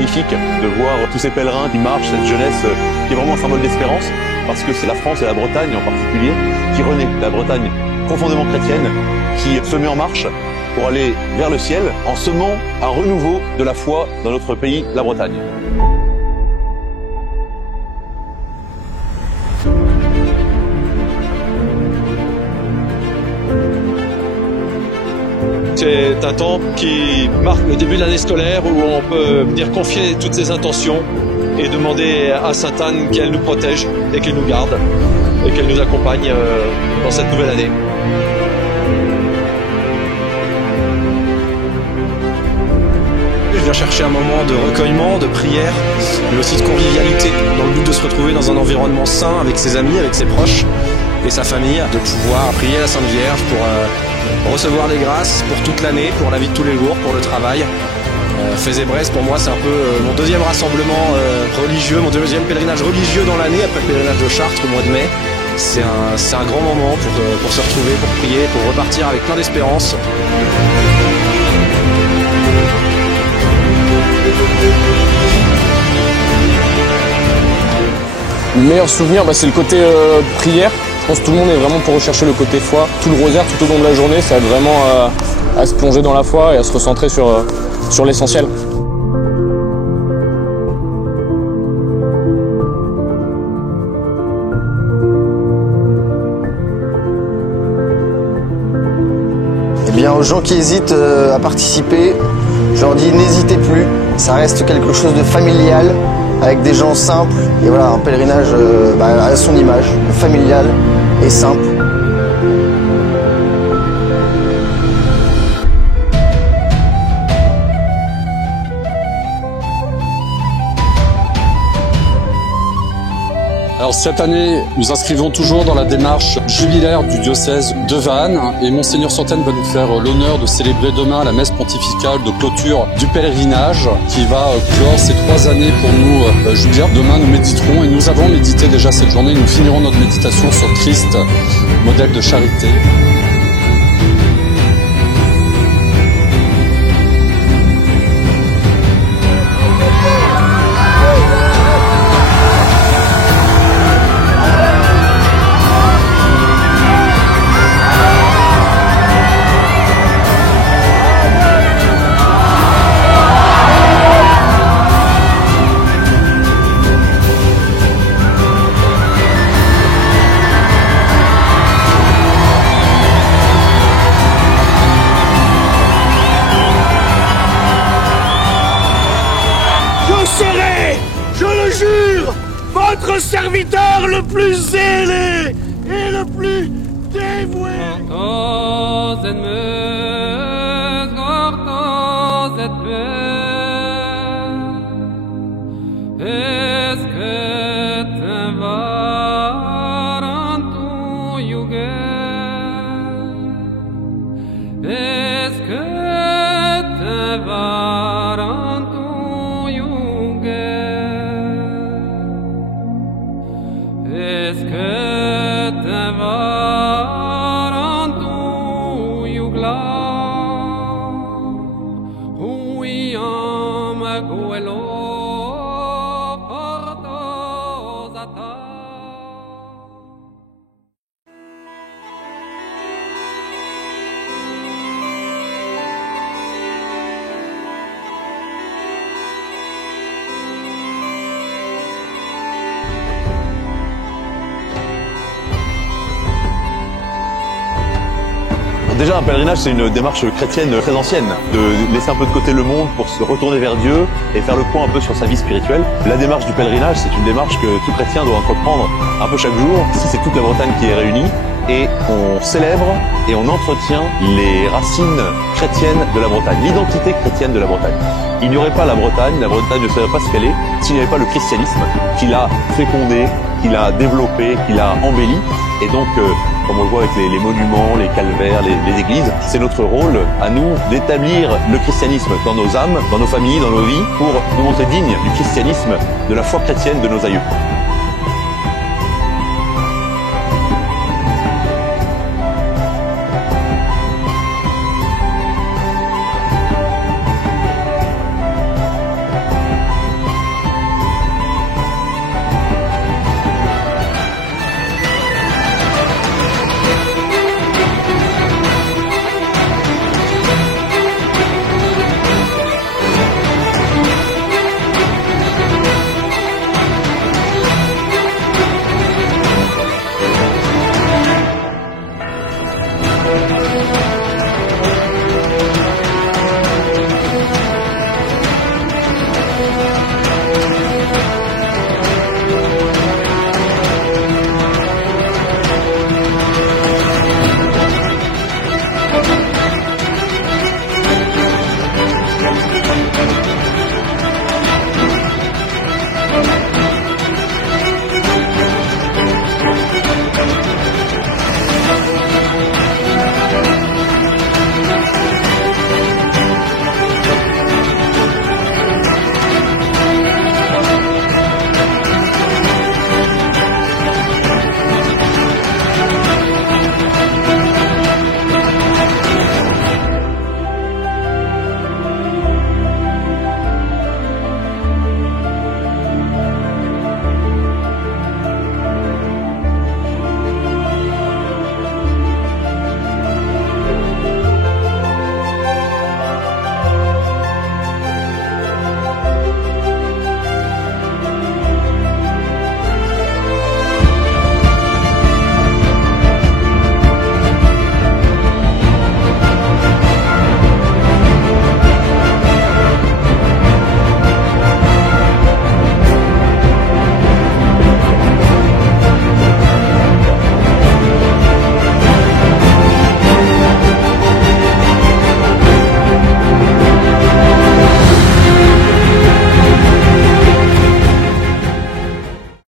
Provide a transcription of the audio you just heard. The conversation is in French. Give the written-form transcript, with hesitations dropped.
magnifique de voir tous ces pèlerins qui marchent, cette jeunesse qui est vraiment un symbole d'espérance, parce que c'est la France et la Bretagne en particulier qui renaît, la Bretagne profondément chrétienne, qui se met en marche pour aller vers le ciel en semant un renouveau de la foi dans notre pays, la Bretagne. C'est un temps qui marque le début de l'année scolaire où on peut venir confier toutes ses intentions et demander à Sainte Anne qu'elle nous protège et qu'elle nous garde et qu'elle nous accompagne dans cette nouvelle année. Je viens chercher un moment de recueillement, de prière, mais aussi de convivialité, dans le but de se retrouver dans un environnement sain avec ses amis, avec ses proches et sa famille, de pouvoir prier la Sainte Vierge pour recevoir des grâces pour toute l'année, pour la vie de tous les jours, pour le travail. Fès-et-Bresse, pour moi, c'est un peu mon deuxième rassemblement religieux, mon deuxième pèlerinage religieux dans l'année, après le pèlerinage de Chartres au mois de mai. C'est un grand moment pour se retrouver, pour prier, pour repartir avec plein d'espérance. Le meilleur souvenir, c'est le côté prière. Je pense que tout le monde est vraiment pour rechercher le côté foi. Tout le rosaire, tout au long de la journée, ça aide vraiment à se plonger dans la foi et à se recentrer sur l'essentiel. Eh bien, aux gens qui hésitent à participer, je leur dis n'hésitez plus. Ça reste quelque chose de familial, avec des gens simples. Et voilà, un pèlerinage à son image, familial et simple. Alors cette année, nous inscrivons toujours dans la démarche jubilaire du diocèse de Vannes et Monseigneur Santaine va nous faire l'honneur de célébrer demain la messe pontificale de clôture du pèlerinage qui va clore ces 3 années pour nous jubilaires. Demain, nous méditerons et nous avons médité déjà cette journée. Nous finirons notre méditation sur Christ, modèle de charité. Je le jure, votre serviteur le plus zélé et le plus dévoué. Déjà, un pèlerinage, c'est une démarche chrétienne très ancienne, de laisser un peu de côté le monde pour se retourner vers Dieu et faire le point un peu sur sa vie spirituelle. La démarche du pèlerinage, c'est une démarche que tout chrétien doit entreprendre un peu chaque jour. Ici, c'est toute la Bretagne qui est réunie et on célèbre et on entretient les racines chrétiennes de la Bretagne, l'identité chrétienne de la Bretagne. Il n'y aurait pas la Bretagne ne serait pas ce qu'elle est s'il n'y avait pas le christianisme qui l'a fécondé, qui l'a développé, qui l'a embelli. Et donc, comme on le voit avec les monuments, les calvaires, les églises, c'est notre rôle à nous d'établir le christianisme dans nos âmes, dans nos familles, dans nos vies, pour nous montrer dignes du christianisme, de la foi chrétienne de nos aïeux.